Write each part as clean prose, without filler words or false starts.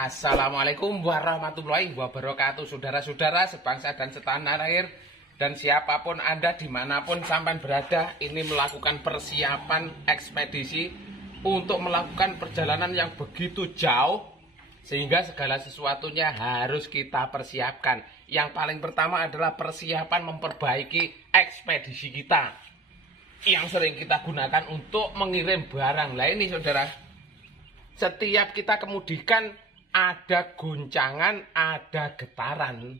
Assalamualaikum warahmatullahi wabarakatuh. Saudara-saudara sebangsa dan setanah air, dan siapapun Anda dimanapun sampai berada, ini melakukan persiapan ekspedisi untuk melakukan perjalanan yang begitu jauh, sehingga segala sesuatunya harus kita persiapkan. Yang paling pertama adalah persiapan memperbaiki ekspedisi kita yang sering kita gunakan untuk mengirim barang. Nah ini saudara, setiap kita kemudikan ada goncangan, ada getaran.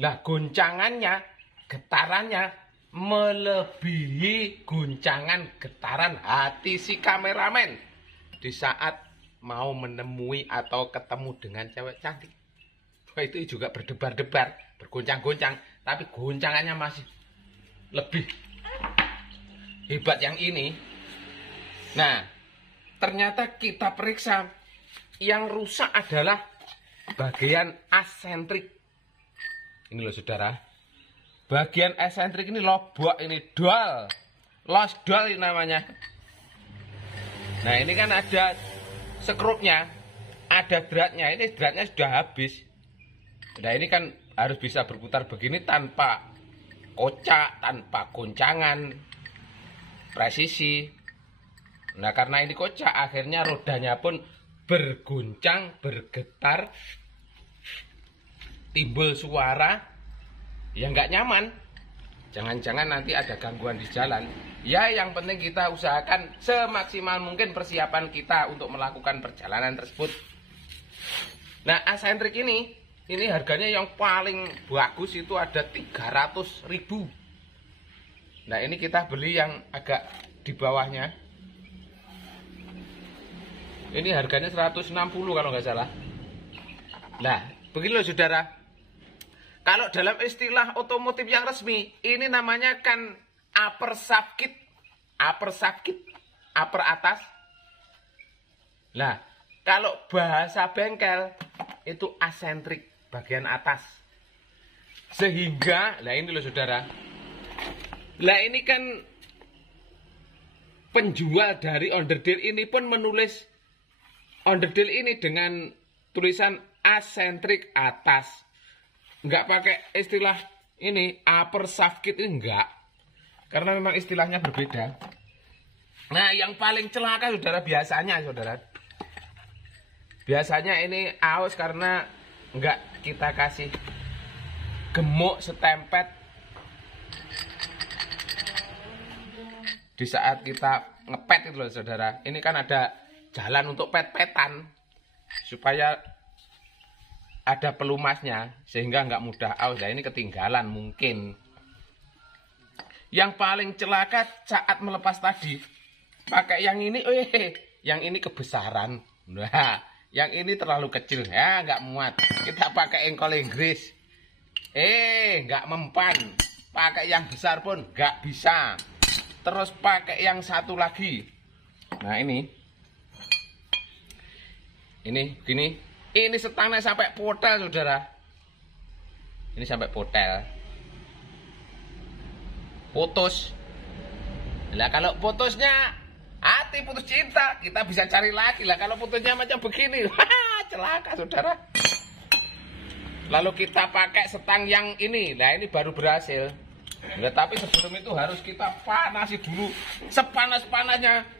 Nah goncangannya, getarannya melebihi goncangan getaran hati si kameramen di saat mau menemui atau ketemu dengan cewek cantik. Itu juga berdebar-debar, bergoncang-goncang, tapi goncangannya masih lebih hebat yang ini. Nah, ternyata kita periksa yang rusak adalah bagian asentrik. Ini loh saudara, bagian asentrik ini lobok, ini dual, lost dual ini namanya. Nah ini kan ada skrupnya, ada dratnya, ini dratnya sudah habis. Nah ini kan harus bisa berputar begini tanpa kocak, tanpa goncangan, presisi. Nah karena ini kocak, akhirnya rodanya pun berguncang, bergetar, timbul suara yang nggak nyaman. Jangan-jangan nanti ada gangguan di jalan. Ya yang penting kita usahakan semaksimal mungkin persiapan kita untuk melakukan perjalanan tersebut. Nah asentrik ini harganya yang paling bagus itu ada 300.000. Nah ini kita beli yang agak di bawahnya. Ini harganya 160 kalau nggak salah. Nah begini loh saudara, kalau dalam istilah otomotif yang resmi, ini namanya kan upper shaft kit. Upper shaft kit, upper atas. Nah, kalau bahasa bengkel, itu asentrik, bagian atas. Sehingga, nah ini loh saudara. Nah ini kan penjual dari underdeal ini pun menulis underdeal ini dengan tulisan asentrik atas. Enggak pakai istilah ini upper shaft kit ini enggak, karena memang istilahnya berbeda. Nah yang paling celaka biasanya ini aus karena enggak kita kasih gemuk setempet di saat kita ngepet itu loh saudara. Ini kan ada jalan untuk pet-petan supaya ada pelumasnya sehingga nggak mudah aus. Nah ini ketinggalan mungkin. Yang paling celaka saat melepas tadi pakai yang ini, yang ini kebesaran. Nah, yang ini terlalu kecil, ya nggak muat. Kita pakai engkol Inggris, nggak mempan. Pakai yang besar pun nggak bisa. Terus pakai yang satu lagi. Nah ini gini. Ini setangnya sampai potel saudara. Ini sampai potel. Putus. Lah kalau putusnya hati putus cinta, kita bisa cari lagi lah. Kalau putusnya macam begini, celaka saudara. Lalu kita pakai setang yang ini. Nah ini baru berhasil. Nah, tapi sebelum itu harus kita panasi dulu sepanas-panasnya.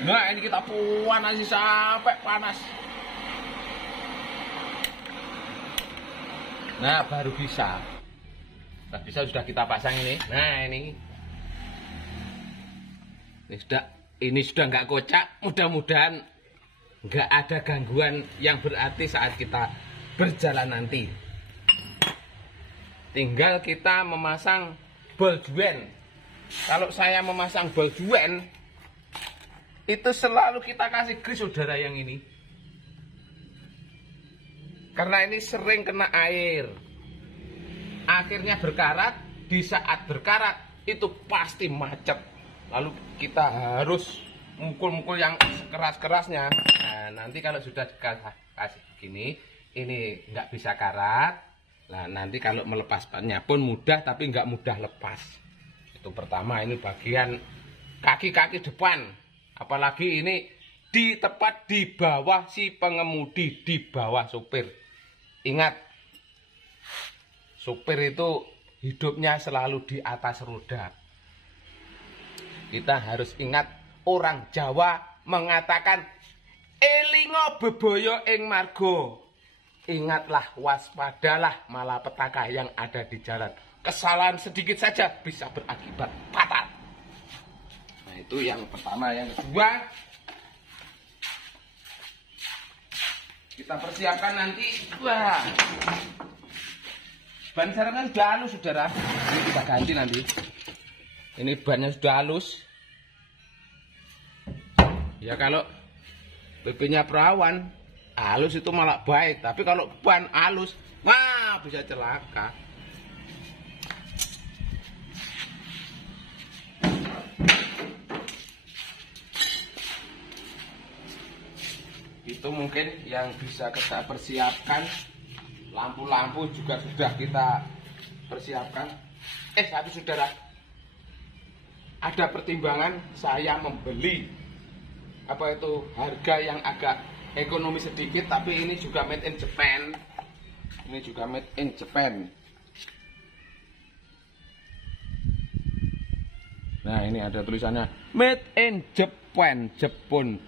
Nah ini kita panasi sampai panas. Nah baru bisa. Nah bisa sudah kita pasang ini. Nah ini sudah nggak kocak. Mudah-mudahan nggak ada gangguan yang berarti saat kita berjalan nanti. Tinggal kita memasang ball joint. Kalau saya memasang ball joint, itu selalu kita kasih grease saudara yang ini. Karena ini sering kena air. Akhirnya berkarat, di saat berkarat itu pasti macet. Lalu kita harus mukul-mukul yang keras-kerasnya. Nah, nanti kalau sudah kasih begini, ini nggak bisa karat. Nah, nanti kalau melepaskannya pun mudah, tapi nggak mudah lepas. Itu pertama, ini bagian kaki-kaki depan. Apalagi ini tepat di bawah si pengemudi, di bawah supir. Ingat, supir itu hidupnya selalu di atas roda. Kita harus ingat, orang Jawa mengatakan elingo bebaya ing marga. Ingatlah, waspadalah malapetaka yang ada di jalan. Kesalahan sedikit saja bisa berakibat fatal. Nah, itu yang pertama. Yang kedua, kita persiapkan nanti. Wah, ban serepnya sudah halus, saudara. Ini kita ganti nanti. Ini bannya sudah halus. Ya kalau PP-nya perawan halus itu malah baik, tapi kalau ban halus, wah, bisa celaka. Itu mungkin yang bisa kita persiapkan. Lampu-lampu juga sudah kita persiapkan. Tapi saudara, ada pertimbangan saya membeli harga yang agak ekonomi sedikit, tapi ini juga made in Japan. Ini juga made in Japan. Nah, ini ada tulisannya made in Japan, Jepun.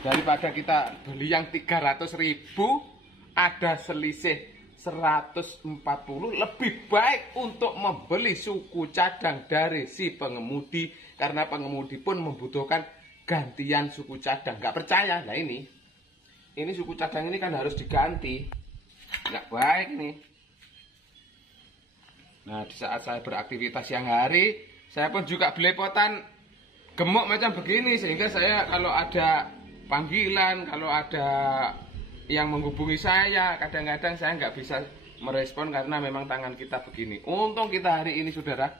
Daripada kita beli yang 300.000, ada selisih 140, lebih baik untuk membeli suku cadang dari si pengemudi, karena pengemudi pun membutuhkan gantian suku cadang. Nggak percaya? Nah, ini suku cadang ini kan harus diganti. Nggak baik ini. Nah, di saat saya beraktivitas siang hari, saya pun juga belepotan gemuk macam begini, sehingga saya kalau ada panggilan, kalau ada yang menghubungi saya, kadang-kadang saya nggak bisa merespon karena memang tangan kita begini. Untung kita hari ini, saudara,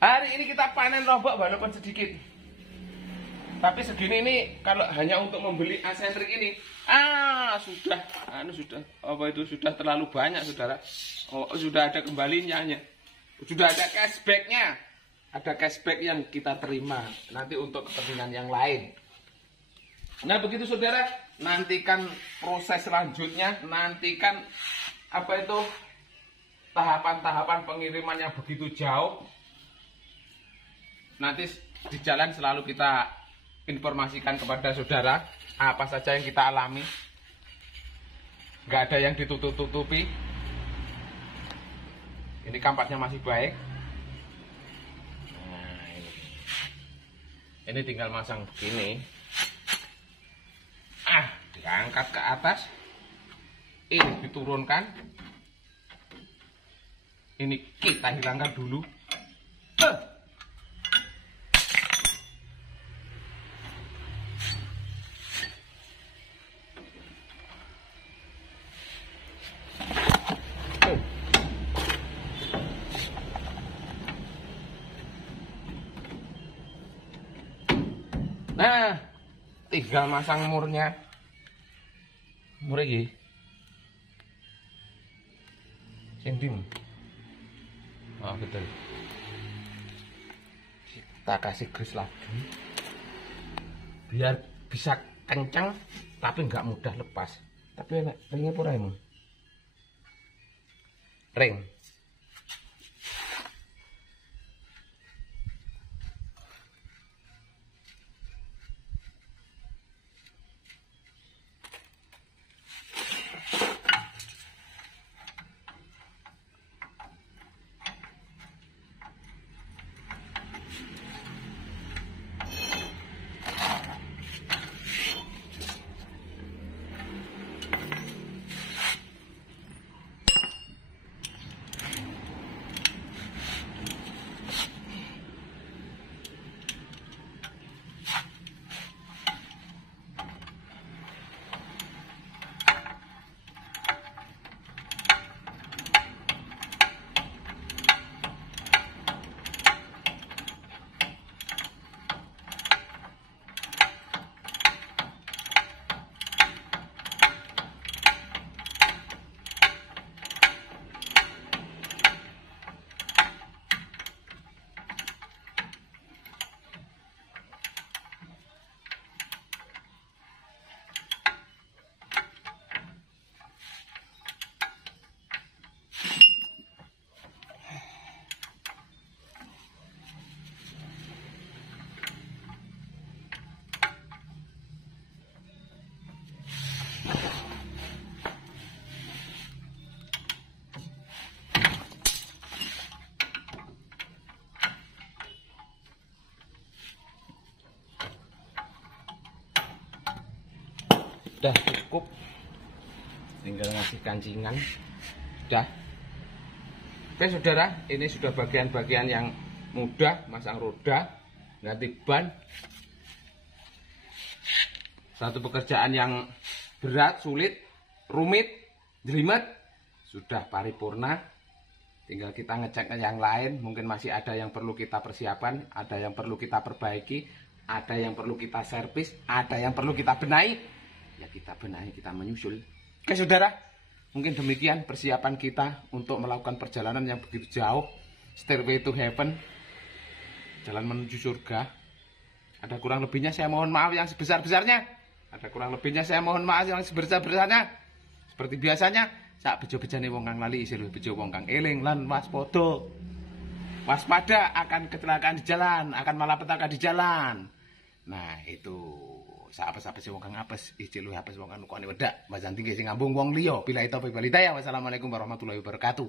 hari ini kita panen lombok walaupun sedikit. Tapi segini ini kalau hanya untuk membeli asentrik ini, sudah terlalu banyak, saudara. Sudah ada kembalinya, sudah ada cashbacknya, ada cashback yang kita terima nanti untuk kepentingan yang lain. Nah, begitu saudara, nantikan proses selanjutnya, nantikan tahapan-tahapan pengiriman yang begitu jauh. Nanti di jalan selalu kita informasikan kepada saudara apa saja yang kita alami. Nggak ada yang ditutup-tutupi. Ini kampasnya masih baik. Nah, ini tinggal masang begini. Diangkat ke atas. Ini diturunkan. Ini kita hilangkan dulu. Nah, tinggal masang murnya. Mur iki. Sing ndi? Betul. Kita kasih grease lagi. Biar bisa kencang tapi nggak mudah lepas. Tapi enak, ringnya pura emang. Ring. sudah cukup, tinggal ngasih kancingan. Sudah. Oke saudara, ini sudah bagian-bagian yang mudah, masang roda, ganti ban. Satu pekerjaan yang berat, sulit, rumit, jelimet, sudah paripurna. Tinggal kita ngecek yang lain, mungkin masih ada yang perlu kita persiapan, ada yang perlu kita perbaiki, ada yang perlu kita servis, ada yang perlu kita benahi. Ya kita benahi, kita menyusul. Oke saudara, mungkin demikian persiapan kita untuk melakukan perjalanan yang begitu jauh, Stairway to Heaven, jalan menuju surga. Ada kurang lebihnya saya mohon maaf yang sebesar-besarnya. Ada kurang lebihnya saya mohon maaf yang sebesar-besarnya. Seperti biasanya, sak bejo-bejane wong kang lali isih bejo wong kang eling lan waspada. Waspada akan kecelakaan di jalan, akan malapetaka di jalan. Nah, itu sak apes-apes wong kang apes, isih luwih apes wong kang nukoni wedak. Majan tinggi sing ngambung wong liya. Billahi taufiq wal hidayah. Wassalamualaikum warahmatullahi wabarakatuh.